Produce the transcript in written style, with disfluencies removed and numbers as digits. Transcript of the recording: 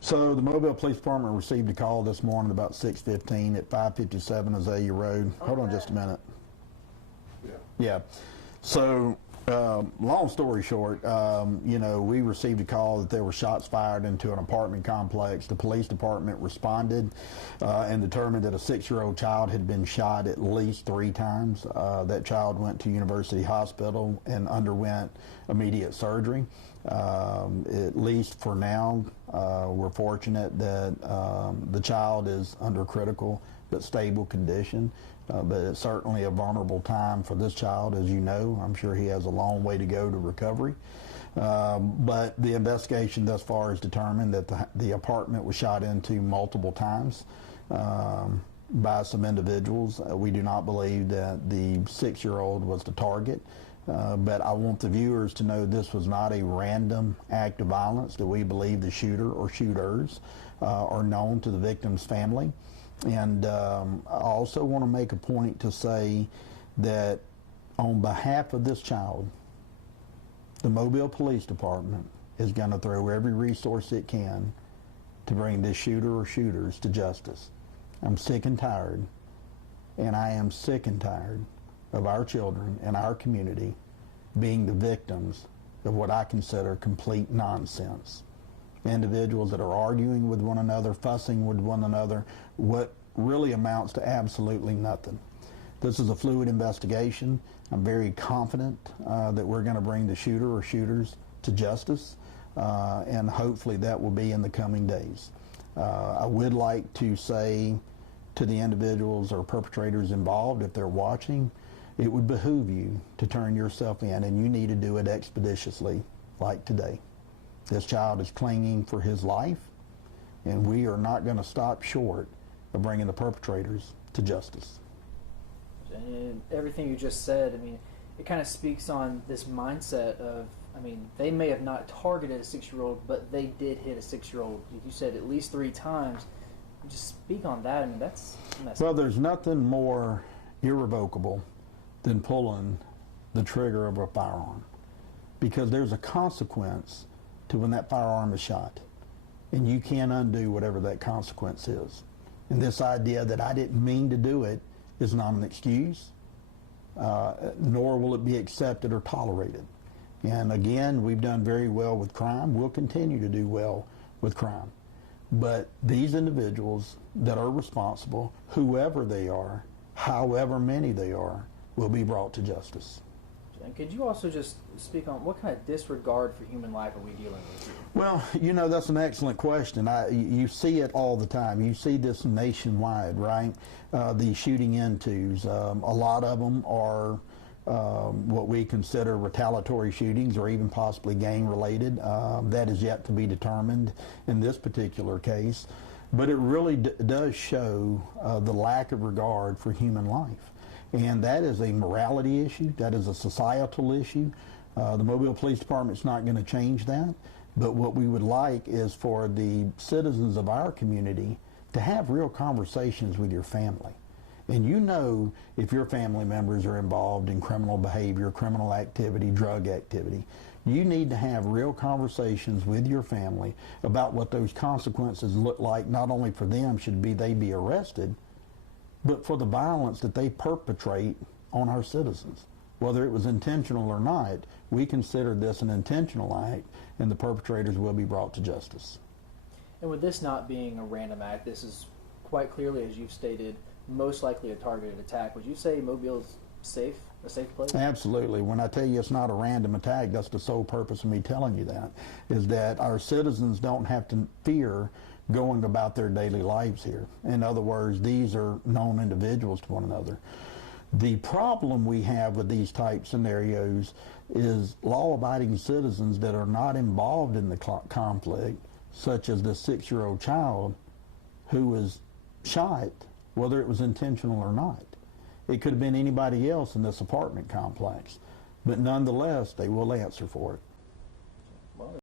So the Mobile Police Department received a call this morning about 6:15 at 557 Azalea Road. Hold on just a minute. Yeah. So, long story short, we received a call that there were shots fired into an apartment complex. The police department responded and determined that a 6-year-old child had been shot at least 3 times. That child went to University Hospital and underwent immediate surgery. At least for now, we're fortunate that the child is under critical but stable condition. But it's certainly a vulnerable time for this child, as you know. I'm sure he has a long way to go to recovery. But the investigation thus far has determined that the apartment was shot into multiple times by some individuals. We do not believe that the 6-year-old was the target. But I want the viewers to know this was not a random act of violence, that we believe the shooter or shooters are known to the victim's family. And I also want to make a point to say that on behalf of this child, the Mobile Police Department is going to throw every resource it can to bring this shooter or shooters to justice. I'm sick and tired, and I am sick and tired of our children and our community being the victims of what I consider complete nonsense. Individuals that are arguing with one another, fussing with one another, what really amounts to absolutely nothing. This is a fluid investigation. I'm very confident that we're going to bring the shooter or shooters to justice, and hopefully that will be in the coming days. I would like to say to the individuals or perpetrators involved, if they're watching, it would behoove you to turn yourself in, and you need to do it expeditiously, like today. This child is clinging for his life, and we are not going to stop short of bringing the perpetrators to justice. And everything you just said, I mean, it kind of speaks on this mindset of, I mean, they may have not targeted a 6-year-old, but they did hit a 6-year-old. Like you said, at least 3 times. Just speak on that. I mean, that's messed up. Well, there's nothing more irrevocable than pulling the trigger of a firearm, because there's a consequence to when that firearm is shot, and you can't undo whatever that consequence is. And this idea that I didn't mean to do it is not an excuse, nor will it be accepted or tolerated. And again, we've done very well with crime. We'll continue to do well with crime. But these individuals that are responsible, whoever they are, however many they are, will be brought to justice. And could you also just speak on what kind of disregard for human life are we dealing with here? Well, that's an excellent question. You see it all the time. You see this nationwide, right? The shooting intos. A lot of them are what we consider retaliatory shootings, or even possibly gang-related. That is yet to be determined in this particular case. But it really does show the lack of regard for human life. And that is a morality issue. That is a societal issue. The Mobile Police Department's not going to change that. But what we would like is for the citizens of our community to have real conversations with your family. And if your family members are involved in criminal behavior, criminal activity, drug activity, you need to have real conversations with your family about what those consequences look like, not only for them should they be arrested, but for the violence that they perpetrate on our citizens. Whether it was intentional or not, we consider this an intentional act, and the perpetrators will be brought to justice. And with this not being a random act, this is quite clearly, as you've stated, most likely a targeted attack. Would you say Mobile is a safe place? Absolutely. When I tell you it's not a random attack, that's the sole purpose of me telling you that, is that our citizens don't have to fear going about their daily lives here. In other words, these are known individuals to one another. The problem we have with these type scenarios is law-abiding citizens that are not involved in the conflict, such as this 6-year-old child who was shot, whether it was intentional or not. It could have been anybody else in this apartment complex, but nonetheless, they will answer for it.